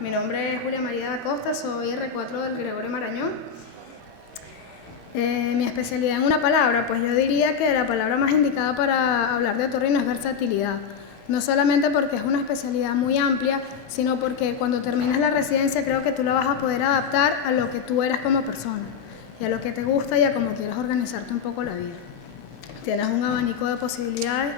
Mi nombre es Julia María da Costa, soy R4 del Gregorio Marañón. Mi especialidad en una palabra, pues yo diría que la palabra más indicada para hablar de otorrino es versatilidad. No solamente porque es una especialidad muy amplia, sino porque cuando terminas la residencia creo que tú la vas a poder adaptar a lo que tú eres como persona, y a lo que te gusta y a cómo quieres organizarte un poco la vida. Tienes un abanico de posibilidades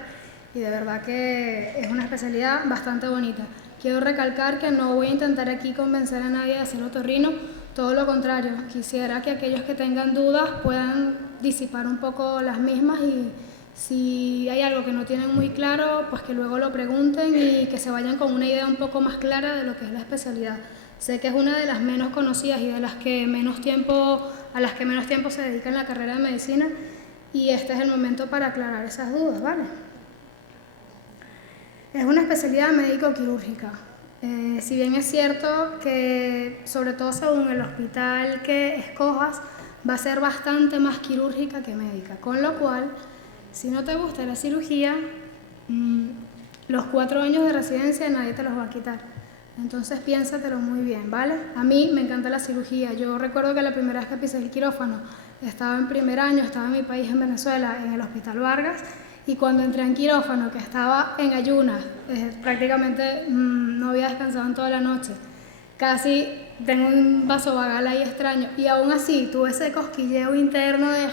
y de verdad que es una especialidad bastante bonita. Quiero recalcar que no voy a intentar aquí convencer a nadie de ser otorrino, todo lo contrario, quisiera que aquellos que tengan dudas puedan disipar un poco las mismas y si hay algo que no tienen muy claro, pues que luego lo pregunten y que se vayan con una idea un poco más clara de lo que es la especialidad. Sé que es una de las menos conocidas y de las que a las que menos tiempo se dedica en la carrera de medicina, y este es el momento para aclarar esas dudas, ¿vale? Es una especialidad médico-quirúrgica. Si bien es cierto que, sobre todo según el hospital que escojas, va a ser bastante más quirúrgica que médica, con lo cual, si no te gusta la cirugía, los 4 años de residencia nadie te los va a quitar. Entonces piénsatelo muy bien, ¿vale? A mí me encanta la cirugía. Yo recuerdo que la primera vez que pisé el quirófano estaba en primer año, estaba en mi país, en Venezuela, en el Hospital Vargas, y cuando entré en quirófano, que estaba en ayunas, prácticamente no había descansado en toda la noche, casi tengo un vasovagal ahí extraño, y aún así tuve ese cosquilleo interno de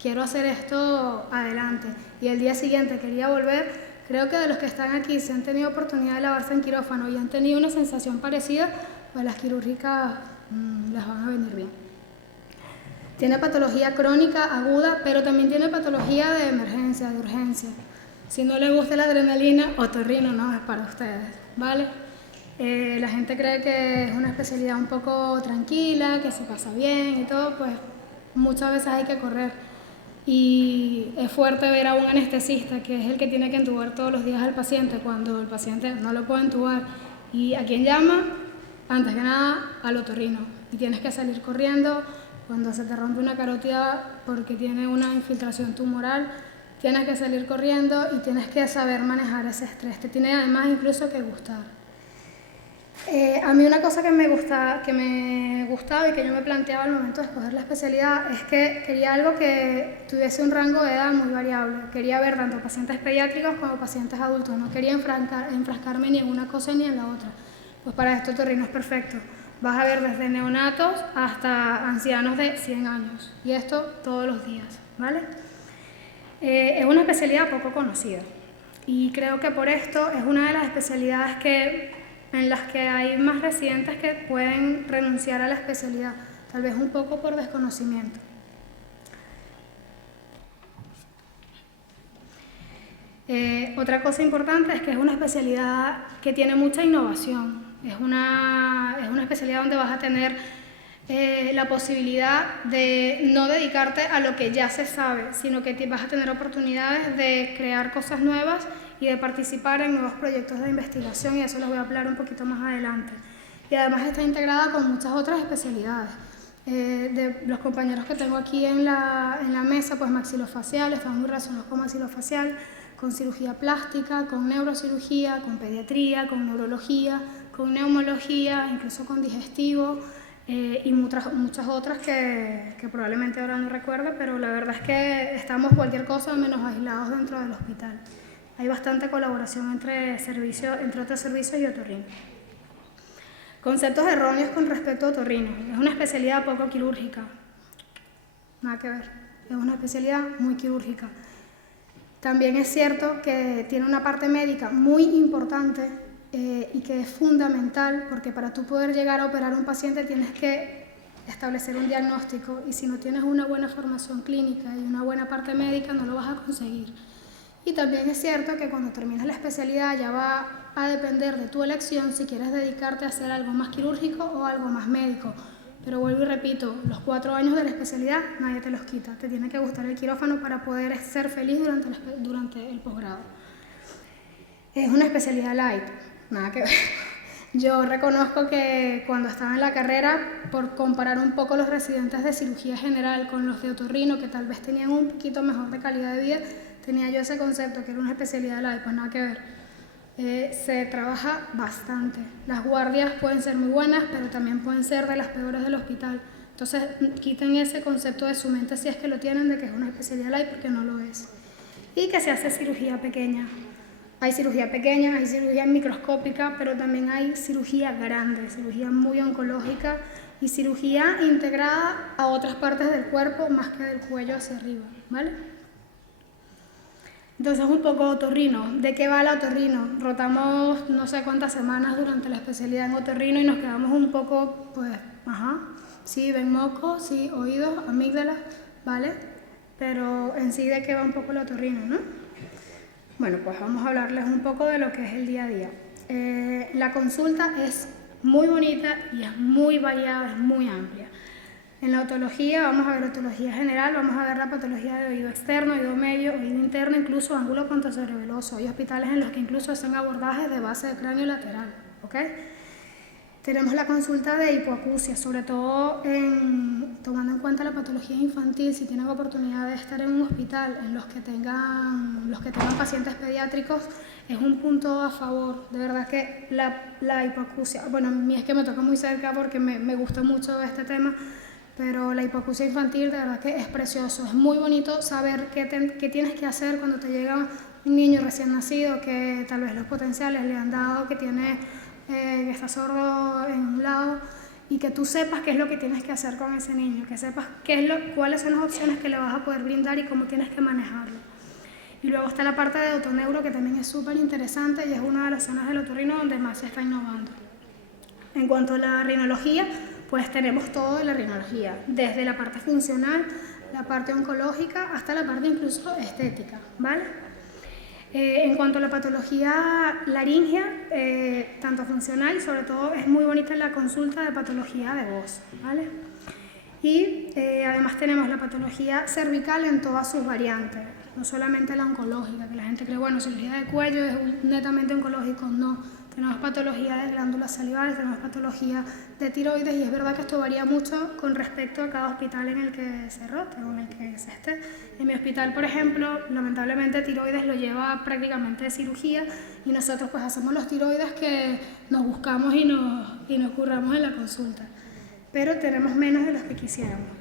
quiero hacer esto adelante, y el día siguiente quería volver. Creo que de los que están aquí, si han tenido oportunidad de lavarse en quirófano y han tenido una sensación parecida, pues las quirúrgicas les van a venir bien. Tiene patología crónica, aguda, pero también tiene patología de emergencia, de urgencia. Si no les gusta la adrenalina, otorrino no es para ustedes, ¿vale? La gente cree que es una especialidad un poco tranquila, que se pasa bien y todo, pues muchas veces hay que correr. Y es fuerte ver a un anestesista, que es el que tiene que entubar todos los días al paciente, cuando el paciente no lo puede entubar. ¿Y a quién llama? Antes que nada, al otorrino. Y tienes que salir corriendo. Cuando se te rompe una carótida porque tiene una infiltración tumoral, tienes que salir corriendo y tienes que saber manejar ese estrés. Te tiene además incluso que gustar. A mí una cosa que me gustaba y que yo me planteaba al momento de escoger la especialidad es que quería algo que tuviese un rango de edad muy variable. Quería ver tanto pacientes pediátricos como pacientes adultos. No quería enfrascarme ni en una cosa ni en la otra. Pues para esto otorrino es perfecto. Vas a ver desde neonatos hasta ancianos de 100 años. Y esto todos los días, ¿vale? Es una especialidad poco conocida. Y creo que por esto es una de las especialidades en las que hay más residentes que pueden renunciar a la especialidad, tal vez un poco por desconocimiento. Otra cosa importante es que es una especialidad que tiene mucha innovación. Es una especialidad donde vas a tener la posibilidad de no dedicarte a lo que ya se sabe, sino que vas a tener oportunidades de crear cosas nuevas y de participar en nuevos proyectos de investigación, y eso les voy a hablar un poquito más adelante. Y además está integrada con muchas otras especialidades. De los compañeros que tengo aquí en la mesa, pues maxilofacial, estamos muy relacionados con maxilofacial, con cirugía plástica, con neurocirugía, con pediatría, con neurología, con neumología, incluso con digestivo, y muchas otras que probablemente ahora no recuerde, pero la verdad es que estamos cualquier cosa menos aislados dentro del hospital. Hay bastante colaboración entre otros servicios y otorrino. Conceptos erróneos con respecto a otorrino. Es una especialidad poco quirúrgica. Nada que ver. Es una especialidad muy quirúrgica. También es cierto que tiene una parte médica muy importante y que es fundamental, porque para tú poder llegar a operar a un paciente tienes que establecer un diagnóstico, y si no tienes una buena formación clínica y una buena parte médica no lo vas a conseguir. Y también es cierto que cuando terminas la especialidad ya va a depender de tu elección si quieres dedicarte a hacer algo más quirúrgico o algo más médico. Pero vuelvo y repito, los 4 años de la especialidad nadie te los quita. Te tiene que gustar el quirófano para poder ser feliz durante el posgrado. Es una especialidad light, nada que ver. Yo reconozco que cuando estaba en la carrera, por comparar un poco los residentes de cirugía general con los de otorrino, que tal vez tenían un poquito mejor de calidad de vida, tenía yo ese concepto que era una especialidad light, pues nada que ver. se trabaja bastante. Las guardias pueden ser muy buenas, pero también pueden ser de las peores del hospital. Entonces, quiten ese concepto de su mente si es que lo tienen de que es una especialidad light, porque no lo es. Y que se hace cirugía pequeña. Hay cirugía pequeña, hay cirugía microscópica, pero también hay cirugía grande, cirugía muy oncológica y cirugía integrada a otras partes del cuerpo más que del cuello hacia arriba, ¿vale? Entonces un poco otorrino. ¿De qué va la otorrino? Rotamos no sé cuántas semanas durante la especialidad en otorrino y nos quedamos un poco, pues, sí, ven mocos, sí, oídos, amígdalas, ¿vale? Pero en sí, ¿de qué va un poco la otorrino, no? Bueno, pues vamos a hablarles un poco de lo que es el día a día. La consulta es muy bonita y es muy variada, es muy amplia. En la otología vamos a ver otología general, vamos a ver la patología de oído externo, oído medio, oído interno, incluso ángulo pontocerebeloso. Hay hospitales en los que incluso hacen abordajes de base de cráneo lateral, ¿ok? Tenemos la consulta de hipoacusia, sobre todo tomando en cuenta la patología infantil. Si tienen oportunidad de estar en un hospital en los que tengan pacientes pediátricos, es un punto a favor. De verdad que la hipoacusia, bueno, a mí es que me toca muy cerca porque me gusta mucho este tema, pero la hipoacusia infantil de verdad que es precioso. Es muy bonito saber qué tienes que hacer cuando te llega un niño recién nacido que tal vez los potenciales le han dado, que está sordo en un lado, y que tú sepas qué es lo que tienes que hacer con ese niño, que sepas cuáles son las opciones que le vas a poder brindar y cómo tienes que manejarlo. Y luego está la parte de otoneuro, que también es súper interesante y es una de las zonas del otorrino donde más se está innovando. En cuanto a la rinología, pues tenemos todo de la rinología, desde la parte funcional, la parte oncológica, hasta la parte incluso estética, ¿vale? En cuanto a la patología laringea, tanto funcional y sobre todo es muy bonita la consulta de patología de voz, ¿vale? Y además tenemos la patología cervical en todas sus variantes, no solamente la oncológica, que la gente cree, bueno, cirugía de cuello es netamente oncológico, no. Tenemos patología de glándulas salivares, tenemos patología de tiroides y es verdad que esto varía mucho con respecto a cada hospital en el que se rote o en el que se esté. En mi hospital, por ejemplo, lamentablemente tiroides lo lleva prácticamente de cirugía y nosotros pues hacemos los tiroides que nos buscamos y nos curramos en la consulta, pero tenemos menos de los que quisiéramos.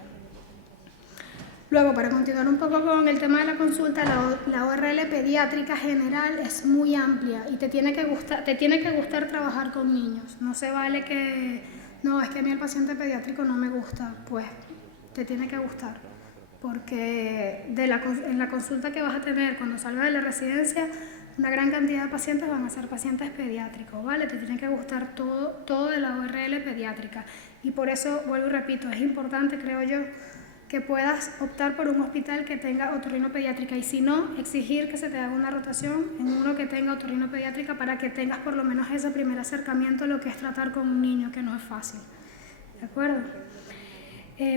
Luego, para continuar un poco con el tema de la consulta, la ORL pediátrica general es muy amplia y te tiene que gustar trabajar con niños. No se vale que, no, es que a mí el paciente pediátrico no me gusta, pues te tiene que gustar. Porque en la consulta que vas a tener cuando salgas de la residencia, una gran cantidad de pacientes van a ser pacientes pediátricos, ¿vale? Te tiene que gustar todo de la ORL pediátrica. Y por eso, vuelvo y repito, es importante, creo yo, que puedas optar por un hospital que tenga otorrinopediátrica y si no, exigir que se te haga una rotación en uno que tenga otorrinopediátrica para que tengas por lo menos ese primer acercamiento a lo que es tratar con un niño, que no es fácil. ¿De acuerdo?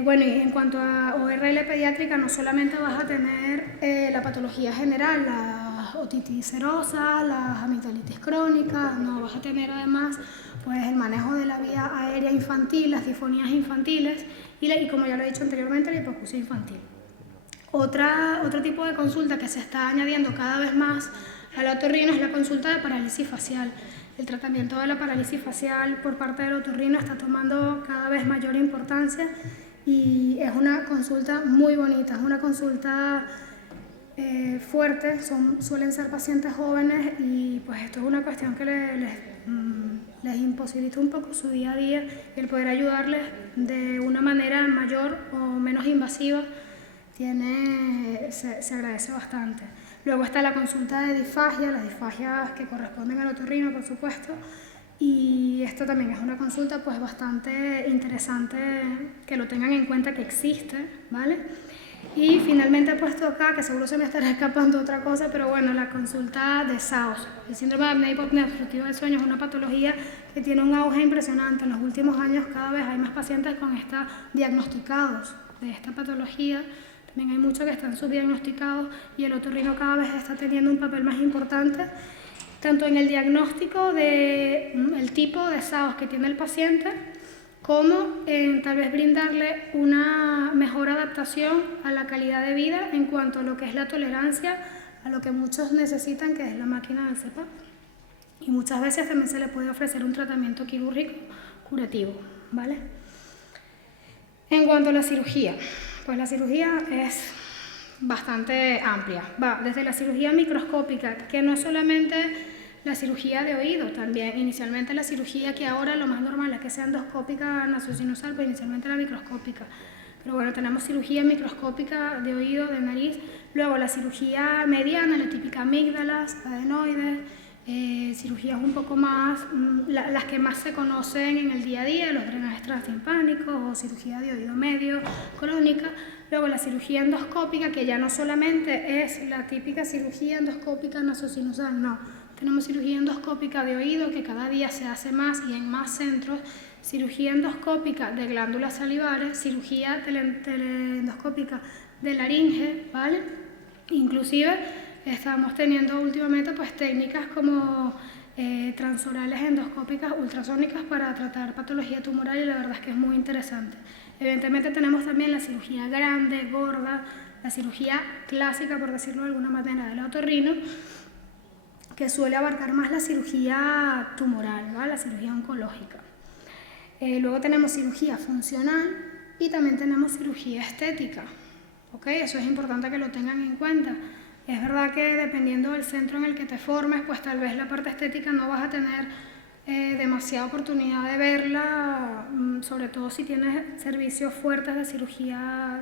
Bueno, y en cuanto a ORL pediátrica, no solamente vas a tener la patología general, las otitis serosa, las amigdalitis crónicas, no, vas a tener además pues, el manejo de la vía aérea infantil, las disfonías infantiles y como ya lo he dicho anteriormente, la hipoacusia infantil. Otro tipo de consulta que se está añadiendo cada vez más al otorrino es la consulta de parálisis facial. El tratamiento de la parálisis facial por parte del otorrino está tomando cada vez mayor importancia y es una consulta muy bonita, es una consulta fuerte, suelen ser pacientes jóvenes y pues esto es una cuestión que les imposibilita un poco su día a día y el poder ayudarles de una manera mayor o menos invasiva se agradece bastante. Luego está la consulta de disfagia, las disfagias que corresponden al otorrino, por supuesto, y esto también es una consulta pues bastante interesante que lo tengan en cuenta que existe, ¿vale? Y finalmente he puesto acá, que seguro se me estará escapando otra cosa, pero bueno, la consulta de SAOS. El síndrome de apnea hipopnea obstructiva del sueño es una patología que tiene un auge impresionante. En los últimos años cada vez hay más pacientes diagnosticados de esta patología. También hay muchos que están subdiagnosticados y el otorrino cada vez está teniendo un papel más importante, tanto en el diagnóstico del tipo de SAOS que tiene el paciente, como en tal vez brindarle una mejor adaptación a la calidad de vida en cuanto a lo que es la tolerancia a lo que muchos necesitan, que es la máquina del CPAP. y muchas veces también se le puede ofrecer un tratamiento quirúrgico curativo, ¿vale? En cuanto a la cirugía, pues la cirugía es bastante amplia. Va desde la cirugía microscópica, que no es solamente la cirugía de oído, también inicialmente la cirugía, que ahora lo más normal es que sea endoscópica nasosinusal, pero inicialmente la microscópica. Pero bueno, tenemos cirugía microscópica de oído, de nariz, luego la cirugía mediana, la típica amígdalas, adenoides, cirugías un poco más, las que más se conocen en el día a día, los drenajes transtimpánicos o cirugía de oído medio, crónica. Luego la cirugía endoscópica, que ya no solamente es la típica cirugía endoscópica nasosinusal, no. Tenemos cirugía endoscópica de oído, que cada día se hace más y en más centros. Cirugía endoscópica de glándulas salivares, cirugía teleendoscópica de laringe, ¿vale? Inclusive estamos teniendo últimamente pues técnicas como transorales endoscópicas ultrasónicas para tratar patología tumoral, y la verdad es que es muy interesante. Evidentemente tenemos también la cirugía grande, gorda, la cirugía clásica, por decirlo de alguna manera, del otorrino, que suele abarcar más la cirugía tumoral, ¿vale? La cirugía oncológica. Luego tenemos cirugía funcional y también tenemos cirugía estética, ¿ok? Eso es importante que lo tengan en cuenta. Es verdad que dependiendo del centro en el que te formes, pues tal vez la parte estética no vas a tener demasiada oportunidad de verla, sobre todo si tienes servicios fuertes de cirugía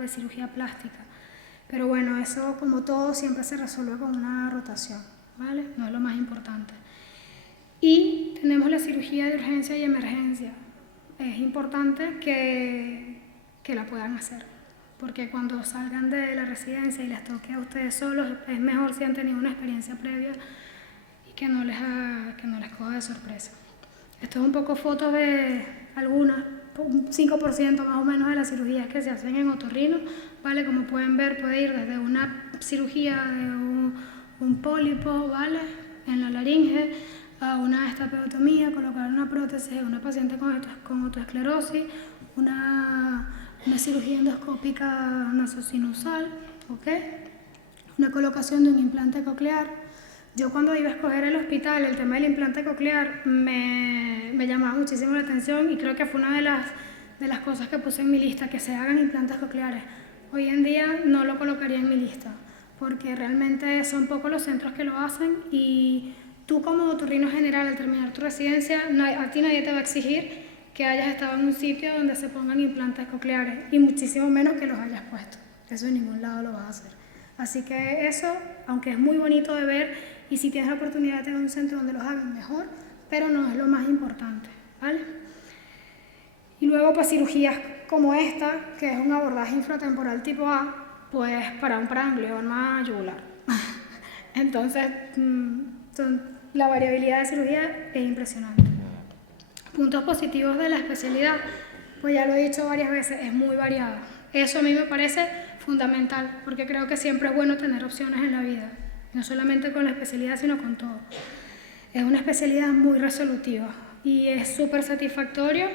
plástica. Pero bueno, eso como todo siempre se resuelve con una rotación, ¿vale? No es lo más importante. Y tenemos la cirugía de urgencia y emergencia. Es importante que la puedan hacer, porque cuando salgan de la residencia y les toque a ustedes solos, es mejor si han tenido una experiencia previa y que no les coja de sorpresa. Esto es un poco fotos de algunas, un 5% más o menos de las cirugías que se hacen en otorrino, ¿vale? Como pueden ver, puede ir desde una cirugía de un pólipo, ¿vale? En la laringe, a una estapedotomía, colocar una prótesis a una paciente con autoesclerosis, una cirugía endoscópica nasosinusal, ¿ok? Una colocación de un implante coclear. Yo cuando iba a escoger el hospital, el tema del implante coclear me llamaba muchísimo la atención, y creo que fue una de las cosas que puse en mi lista, que se hagan implantes cocleares. Hoy en día no lo colocaría en mi lista, porque realmente son pocos los centros que lo hacen, y tú como otorrino general al terminar tu residencia, a ti nadie te va a exigir que hayas estado en un sitio donde se pongan implantes cocleares, y muchísimo menos que los hayas puesto. Eso en ningún lado lo vas a hacer. Así que eso, aunque es muy bonito de ver, y si tienes la oportunidad de tener un centro donde los hagan, mejor, pero no es lo más importante, ¿vale? Y luego pues cirugías como esta, que es un abordaje infratemporal tipo A, pues para un paranglioma yugular. Entonces, la variabilidad de cirugía es impresionante. Puntos positivos de la especialidad, pues ya lo he dicho varias veces, es muy variada. Eso a mí me parece fundamental, porque creo que siempre es bueno tener opciones en la vida, no solamente con la especialidad, sino con todo. Es una especialidad muy resolutiva y es súper satisfactorio.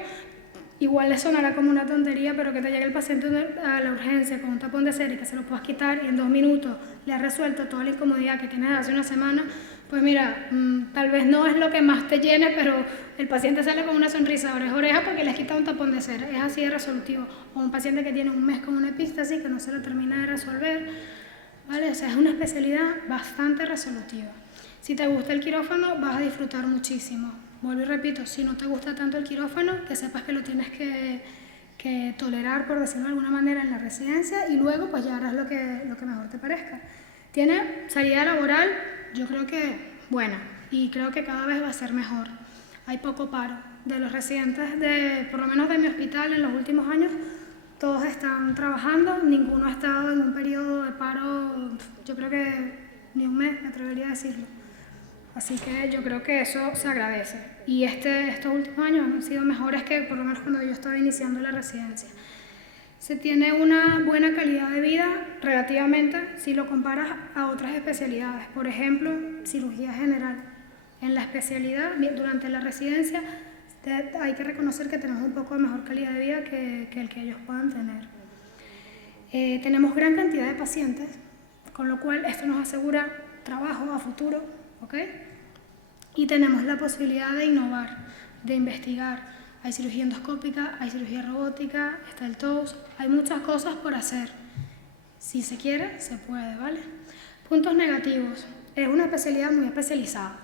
Igual le sonará como una tontería, pero que te llegue el paciente a la urgencia con un tapón de cera y que se lo puedas quitar y en 2 minutos le has resuelto toda la incomodidad que tienes hace una semana, pues mira, tal vez no es lo que más te llene, pero el paciente sale con una sonrisa de oreja a oreja porque le has quitado un tapón de cera. Es así de resolutivo. O un paciente que tiene un mes con una epístasis que no se lo termina de resolver, ¿vale? O sea, es una especialidad bastante resolutiva. Si te gusta el quirófano, vas a disfrutar muchísimo. Vuelvo y repito, si no te gusta tanto el quirófano, que sepas que lo tienes que tolerar, por decirlo de alguna manera, en la residencia, y luego pues ya harás lo que mejor te parezca. Tiene salida laboral, yo creo que buena, y creo que cada vez va a ser mejor. Hay poco paro. De los residentes, por lo menos de mi hospital, en los últimos años, todos están trabajando, ninguno ha estado en un periodo de paro, yo creo que ni un mes, me atrevería a decirlo. Así que yo creo que eso se agradece. Y estos últimos años han sido mejores que por lo menos cuando yo estaba iniciando la residencia. Se tiene una buena calidad de vida relativamente si lo comparas a otras especialidades. Por ejemplo, cirugía general. En la especialidad, durante la residencia, hay que reconocer que tenemos un poco de mejor calidad de vida que el que ellos puedan tener. Tenemos gran cantidad de pacientes, con lo cual esto nos asegura trabajo a futuro, ¿ok? y tenemos la posibilidad de innovar, de investigar. Hay cirugía endoscópica, hay cirugía robótica, está el TOUS, hay muchas cosas por hacer. Si se quiere, se puede, ¿vale? Puntos negativos. Es una especialidad muy especializada.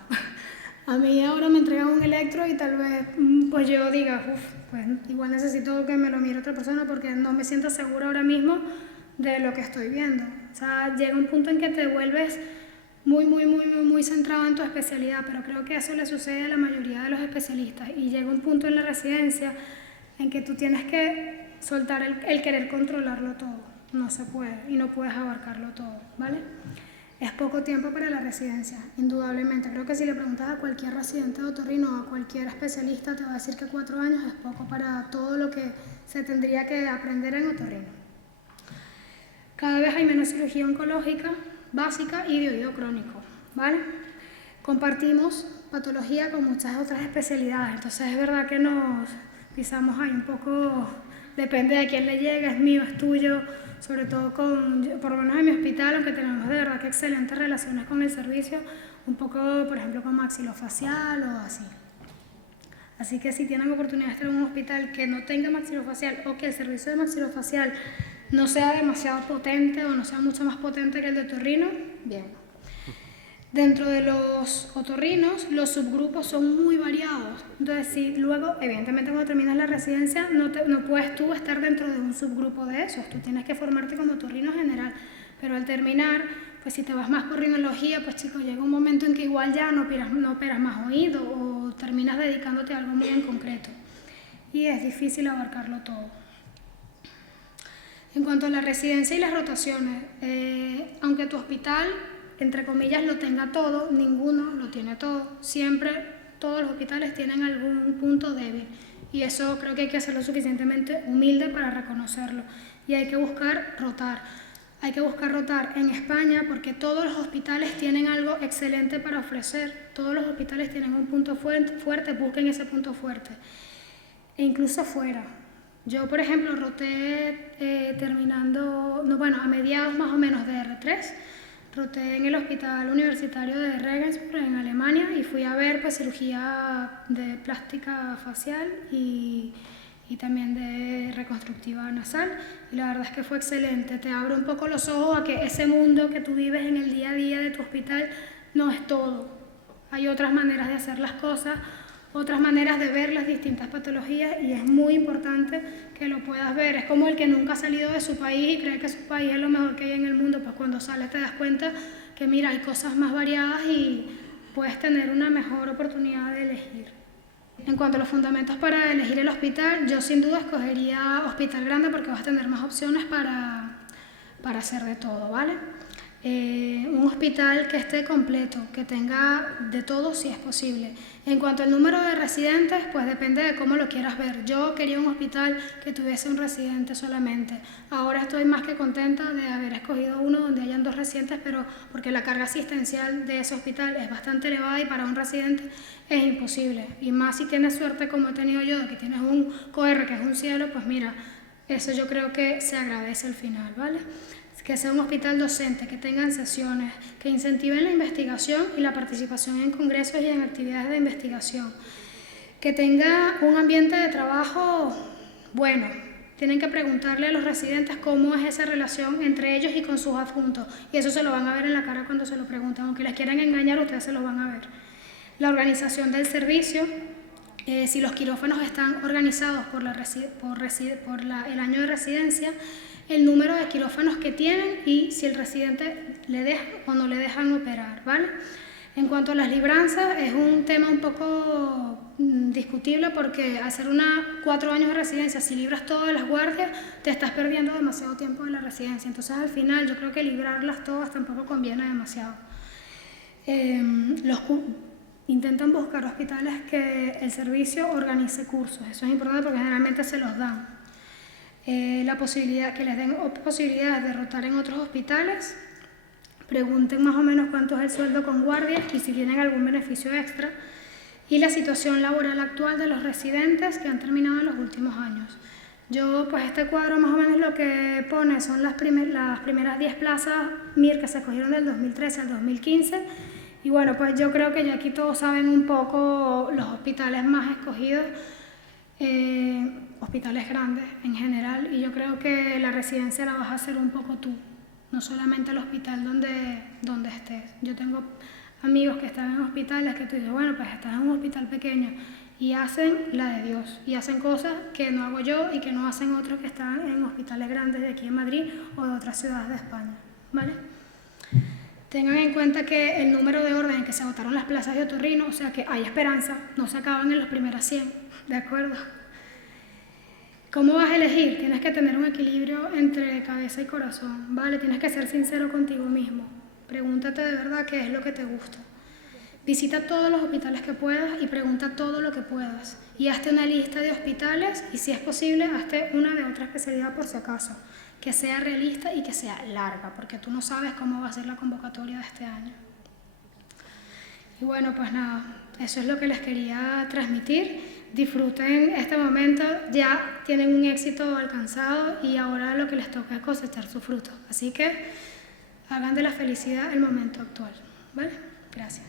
A mí ahora me entregan un electro y tal vez pues yo diga, pues igual necesito que me lo mire otra persona porque no me siento segura ahora mismo de lo que estoy viendo. O sea, llega un punto en que te vuelves muy centrado en tu especialidad, pero creo que eso le sucede a la mayoría de los especialistas y llega un punto en la residencia en que tú tienes que soltar el querer controlarlo todo. No se puede y no puedes abarcarlo todo, ¿vale? Es poco tiempo para la residencia, indudablemente. Creo que si le preguntas a cualquier residente de otorrino o a cualquier especialista te va a decir que 4 años es poco para todo lo que se tendría que aprender en otorrino. Cada vez hay menos cirugía oncológica básica y de oído crónico, ¿vale? Compartimos patología con muchas otras especialidades, entonces es verdad que nos pisamos ahí un poco, depende de quién le llegue, es mío, es tuyo, sobre todo por lo menos en mi hospital, aunque tenemos de verdad que excelentes relaciones con el servicio, un poco, por ejemplo, con maxilofacial o así. Así que si tienen oportunidad de estar en un hospital que no tenga maxilofacial o que el servicio de maxilofacial no sea demasiado potente o no sea mucho más potente que el de otorrino, bien. Dentro de los otorrinos, los subgrupos son muy variados. Entonces, si luego, evidentemente, cuando terminas la residencia, no puedes tú estar dentro de un subgrupo de esos. Tú tienes que formarte como otorrino general. Pero al terminar, pues si te vas más por rinología, pues chicos, llega un momento en que igual ya no operas más oído o terminas dedicándote a algo muy en concreto. Y es difícil abarcarlo todo. En cuanto a la residencia y las rotaciones, aunque tu hospital, entre comillas, lo tenga todo, ninguno lo tiene todo. Siempre todos los hospitales tienen algún punto débil y eso creo que hay que hacerlo suficientemente humilde para reconocerlo. Y hay que buscar rotar. Hay que buscar rotar en España porque todos los hospitales tienen algo excelente para ofrecer. Todos los hospitales tienen un punto fuerte, busquen ese punto fuerte. E incluso fuera. Yo, por ejemplo, roté a mediados más o menos de R3, roté en el Hospital Universitario de Regensburg en Alemania y fui a ver pues cirugía de plástica facial y también de reconstructiva nasal y la verdad es que fue excelente. Te abre un poco los ojos a que ese mundo que tú vives en el día a día de tu hospital no es todo. Hay otras maneras de hacer las cosas, otras maneras de ver las distintas patologías y es muy importante que lo puedas ver. Es como el que nunca ha salido de su país y cree que su país es lo mejor que hay en el mundo, pues cuando sales te das cuenta que mira, hay cosas más variadas y puedes tener una mejor oportunidad de elegir. En cuanto a los fundamentos para elegir el hospital, yo sin duda escogería hospital grande porque vas a tener más opciones para hacer de todo, ¿vale? Un hospital que esté completo, que tenga de todo si es posible. En cuanto al número de residentes, pues depende de cómo lo quieras ver. Yo quería un hospital que tuviese un residente solamente. Ahora estoy más que contenta de haber escogido uno donde hayan 2 residentes, pero porque la carga asistencial de ese hospital es bastante elevada y para un residente es imposible. Y más si tienes suerte como he tenido yo, de que tienes un COR que es un cielo, pues mira, eso yo creo que se agradece al final, ¿vale? Que sea un hospital docente, que tengan sesiones, que incentiven la investigación y la participación en congresos y en actividades de investigación, que tenga un ambiente de trabajo bueno. Tienen que preguntarle a los residentes cómo es esa relación entre ellos y con sus adjuntos, y eso se lo van a ver en la cara cuando se lo preguntan, aunque les quieran engañar, ustedes se lo van a ver. La organización del servicio, si los quirófanos están organizados por el año de residencia, el número de quirófanos que tienen y si el residente le deja o no le dejan operar, ¿vale? En cuanto a las libranzas, es un tema un poco discutible porque hacer 4 años de residencia, si libras todas las guardias, te estás perdiendo demasiado tiempo de la residencia. Entonces, al final, yo creo que librarlas todas tampoco conviene demasiado. Intentan buscar hospitales que el servicio organice cursos. Eso es importante porque generalmente se los dan. Que les den posibilidades de rotar en otros hospitales, pregunten más o menos cuánto es el sueldo con guardias y si tienen algún beneficio extra, y la situación laboral actual de los residentes que han terminado en los últimos años. Yo, pues este cuadro más o menos lo que pone son las primeras 10 plazas MIR que se cogieron del 2013 al 2015 Y bueno, pues yo creo que ya aquí todos saben un poco los hospitales más escogidos, hospitales grandes en general, y yo creo que la residencia la vas a hacer un poco tú, no solamente el hospital donde estés. Yo tengo amigos que están en hospitales que tú dices, bueno, pues estás en un hospital pequeño y hacen la de Dios, y hacen cosas que no hago yo y que no hacen otros que están en hospitales grandes de aquí en Madrid o de otras ciudades de España, ¿vale? Tengan en cuenta que el número de orden en que se agotaron las plazas de otorrino, o sea que hay esperanza, no se acaban en los primeros 100, ¿de acuerdo? ¿Cómo vas a elegir? Tienes que tener un equilibrio entre cabeza y corazón, ¿vale? Tienes que ser sincero contigo mismo. Pregúntate de verdad qué es lo que te gusta. Visita todos los hospitales que puedas y pregunta todo lo que puedas. Y hazte una lista de hospitales y, si es posible, hazte una de otra especialidad por si acaso. Que sea realista y que sea larga, porque tú no sabes cómo va a ser la convocatoria de este año. Y bueno, pues nada, eso es lo que les quería transmitir. Disfruten este momento, ya tienen un éxito alcanzado y ahora lo que les toca es cosechar sus frutos. Así que hagan de la felicidad el momento actual, ¿vale? Gracias.